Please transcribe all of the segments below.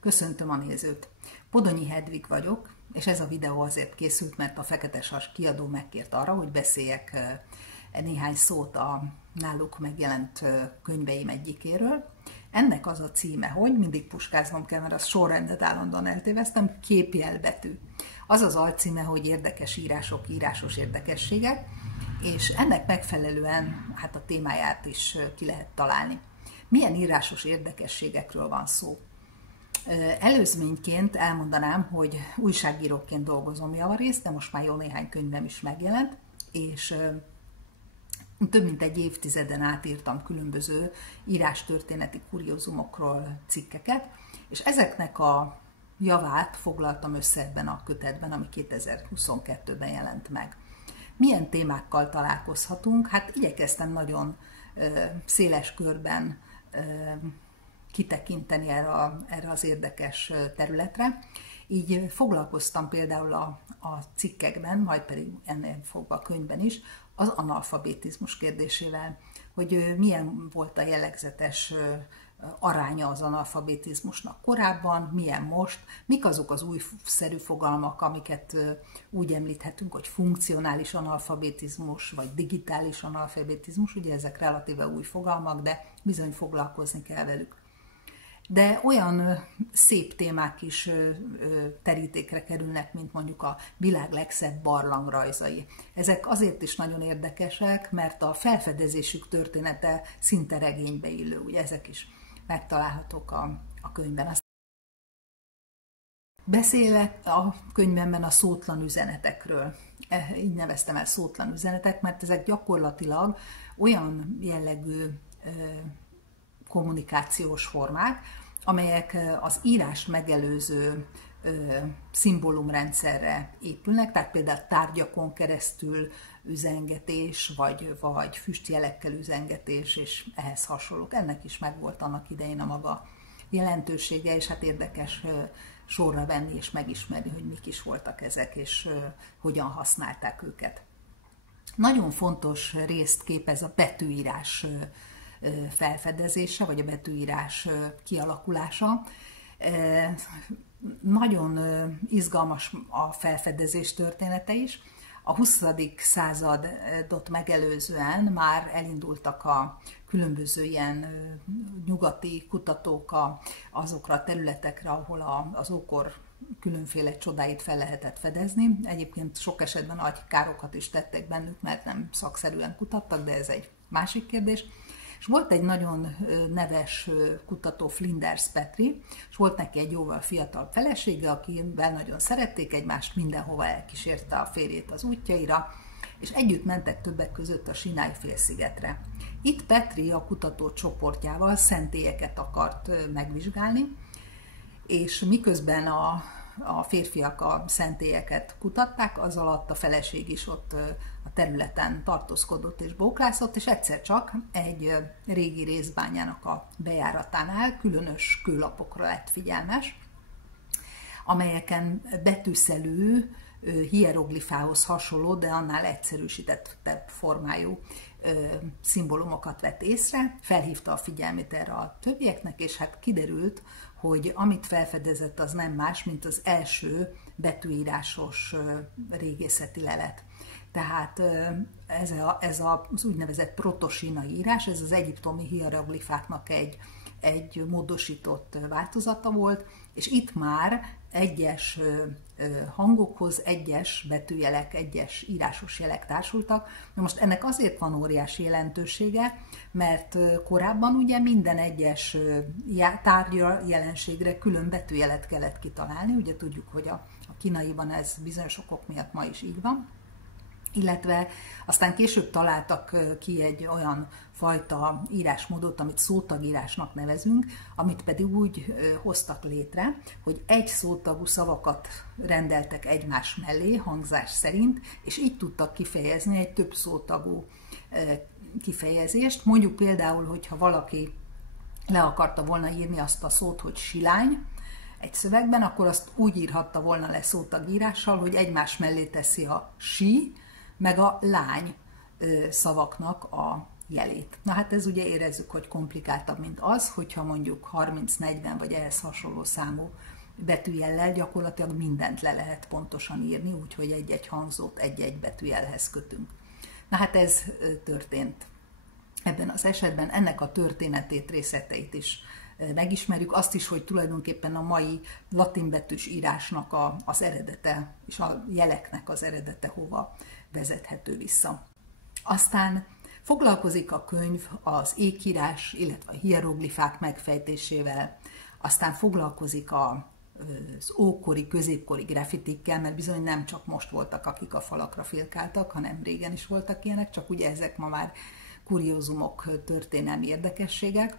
Köszöntöm a nézőt! Podonyi Hedvig vagyok, és ez a videó azért készült, mert a Fekete Sas kiadó megkért arra, hogy beszéljek néhány szót a náluk megjelent könyveim egyikéről. Ennek az a címe, hogy mindig puskáznom kell, mert a sorrendet állandóan eltéveztem, képjelbetű. Az az alcíme, hogy érdekes írások, írásos érdekességek, és ennek megfelelően hát a témáját is ki lehet találni. Milyen írásos érdekességekről van szó? Előzményként elmondanám, hogy újságíróként dolgozom javarészt, de most már jó néhány könyvem is megjelent, és több mint egy évtizeden át írtam különböző írástörténeti kuriózumokról cikkeket, és ezeknek a javát foglaltam össze ebben a kötetben, ami 2022-ben jelent meg. Milyen témákkal találkozhatunk? Hát igyekeztem nagyon széles körben kitekinteni erre az érdekes területre. Így foglalkoztam például a cikkekben, majd pedig ennél fogva a könyvben is, az analfabetizmus kérdésével, hogy milyen volt a jellegzetes aránya az analfabetizmusnak korábban, milyen most, mik azok az újszerű fogalmak, amiket úgy említhetünk, hogy funkcionális analfabetizmus, vagy digitális analfabetizmus, ugye ezek relatíve új fogalmak, de bizony foglalkozni kell velük. De olyan szép témák is terítékre kerülnek, mint mondjuk a világ legszebb barlangrajzai. Ezek azért is nagyon érdekesek, mert a felfedezésük története szinte regénybe illő, ugye ezek is megtalálhatók a könyvben. Beszélek a könyvemben a szótlan üzenetekről. Így neveztem el szótlan üzenetek, mert ezek gyakorlatilag olyan jellegű kommunikációs formák, amelyek az írást megelőző szimbólumrendszerre épülnek, tehát például tárgyakon keresztül üzengetés, vagy füstjelekkel üzengetés, és ehhez hasonlók. Ennek is megvolt annak idején a maga jelentősége, és hát érdekes sorra venni és megismerni, hogy mik is voltak ezek, és hogyan használták őket. Nagyon fontos részt képez a betűírás felfedezése, vagy a betűírás kialakulása. Nagyon izgalmas a felfedezés története is. A 20. századot megelőzően már elindultak a különböző ilyen nyugati kutatók azokra a területekre, ahol az ókor különféle csodáit fel lehetett fedezni. Egyébként sok esetben nagy károkat is tettek bennük, mert nem szakszerűen kutattak, de ez egy másik kérdés. És volt egy nagyon neves kutató, Flinders Petrie, és volt neki egy jóval fiatalabb felesége, akivel nagyon szerették egymást, mindenhova elkísérte a férjét az útjaira, és együtt mentek többek között a Sinai-félszigetre. Itt Petrie a kutató csoportjával szentélyeket akart megvizsgálni, és miközben a férfiak a szentélyeket kutatták, az alatt a feleség is ott a területen tartózkodott és bóklászott, és egyszer csak egy régi részbányának a bejáratánál különös kőlapokra lett figyelmes, amelyeken betűszelő, hieroglifához hasonló, de annál egyszerűsítettebb formájú szimbólumokat vett észre, felhívta a figyelmét erre a többieknek, és hát kiderült, hogy amit felfedezett, az nem más, mint az első betűírásos régészeti lelet. Tehát ez az úgynevezett protosínai írás, ez az egyiptomi hieroglifáknak egy módosított változata volt, és itt már egyes hangokhoz egyes betűjelek, egyes írásos jelek társultak. Na most ennek azért van óriási jelentősége, mert korábban ugye minden egyes tárgyra, jelenségre külön betűjelet kellett kitalálni, ugye tudjuk, hogy a kínaiban ez bizonyos okok miatt ma is így van, illetve aztán később találtak ki egy olyan fajta írásmódot, amit szótagírásnak nevezünk, amit pedig úgy hoztak létre, hogy egy szótagú szavakat rendeltek egymás mellé hangzás szerint, és így tudtak kifejezni egy több szótagú kifejezést. Mondjuk például, hogyha valaki le akarta volna írni azt a szót, hogy silány, egy szövegben, akkor azt úgy írhatta volna le szótagírással, hogy egymás mellé teszi a si, meg a lány szavaknak a jelét. Na hát ez ugye érezzük, hogy komplikáltabb, mint az, hogyha mondjuk 30-40 vagy ehhez hasonló számú betűjellel gyakorlatilag mindent le lehet pontosan írni, úgyhogy egy-egy hangzót egy-egy betűjelhez kötünk. Na hát ez történt ebben az esetben, ennek a történetét, részleteit is megismerjük, azt is, hogy tulajdonképpen a mai latinbetűs írásnak az eredete és a jeleknek az eredete hova vezethető vissza. Aztán foglalkozik a könyv az ékírás, illetve a hieroglifák megfejtésével, aztán foglalkozik az ókori, középkori graffitikkel, mert bizony nem csak most voltak, akik a falakra filkáltak, hanem régen is voltak ilyenek, csak ugye ezek ma már kuriózumok, történelmi érdekességek,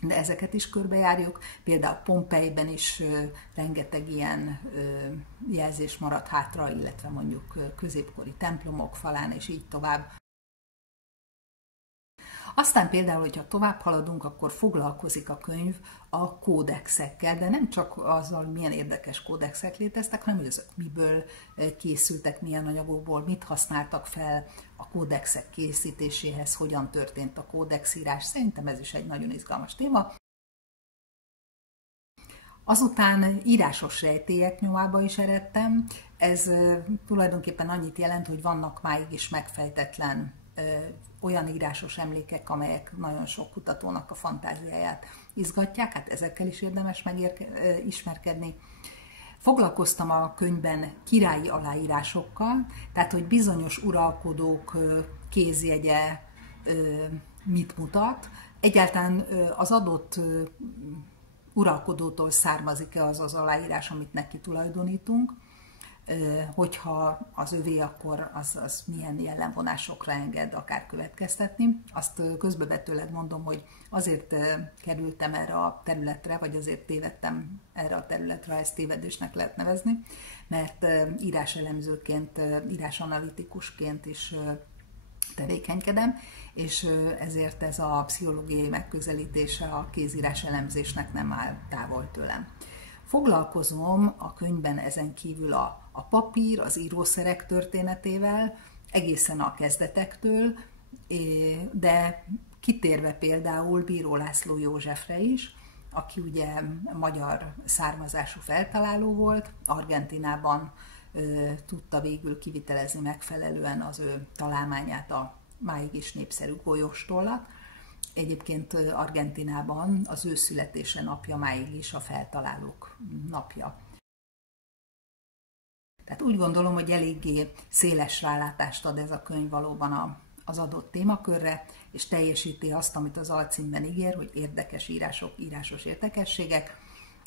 de ezeket is körbejárjuk. Például Pompejben is rengeteg ilyen jelzés maradt hátra, illetve mondjuk középkori templomok falán, és így tovább. Aztán például, hogyha tovább haladunk, akkor foglalkozik a könyv a kódexekkel, de nem csak azzal, milyen érdekes kódexek léteztek, hanem hogy azok miből készültek, milyen anyagokból, mit használtak fel a kódexek készítéséhez, hogyan történt a kódexírás. Szerintem ez is egy nagyon izgalmas téma. Azután írásos rejtélyek nyomába is eredtem. Ez tulajdonképpen annyit jelent, hogy vannak máig is megfejtetlen olyan írásos emlékek, amelyek nagyon sok kutatónak a fantáziáját izgatják, hát ezekkel is érdemes ismerkedni. Foglalkoztam a könyvben királyi aláírásokkal, tehát hogy bizonyos uralkodók kézjegye mit mutat, egyáltalán az adott uralkodótól származik-e az az aláírás, amit neki tulajdonítunk, hogyha az övé, akkor az milyen jellemvonásokra enged akár következtetni. Azt közbevetőleg mondom, hogy azért kerültem erre a területre, vagy azért tévedtem erre a területre, ezt tévedésnek lehet nevezni, mert íráselemzőként, írásanalitikusként is tevékenykedem, és ezért ez a pszichológiai megközelítése a kézírás elemzésnek nem áll távol tőlem. Foglalkozom a könyvben ezen kívül a papír, az írószerek történetével, egészen a kezdetektől, de kitérve például Bíró László Józsefre is, aki ugye magyar származású feltaláló volt, Argentínában tudta végül kivitelezni megfelelően az ő találmányát, a máig is népszerű golyóstollat. Egyébként Argentínában az ő születése napja máig is a feltalálók napja. Tehát úgy gondolom, hogy eléggé széles rálátást ad ez a könyv valóban az adott témakörre, és teljesíti azt, amit az alcímben ígér, hogy érdekes írások, írásos érdekességek.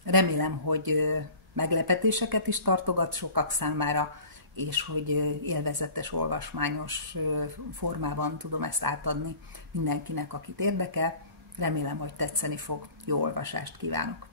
Remélem, hogy meglepetéseket is tartogat sokak számára, és hogy élvezetes, olvasmányos formában tudom ezt átadni mindenkinek, akit érdekel. Remélem, hogy tetszeni fog. Jó olvasást kívánok!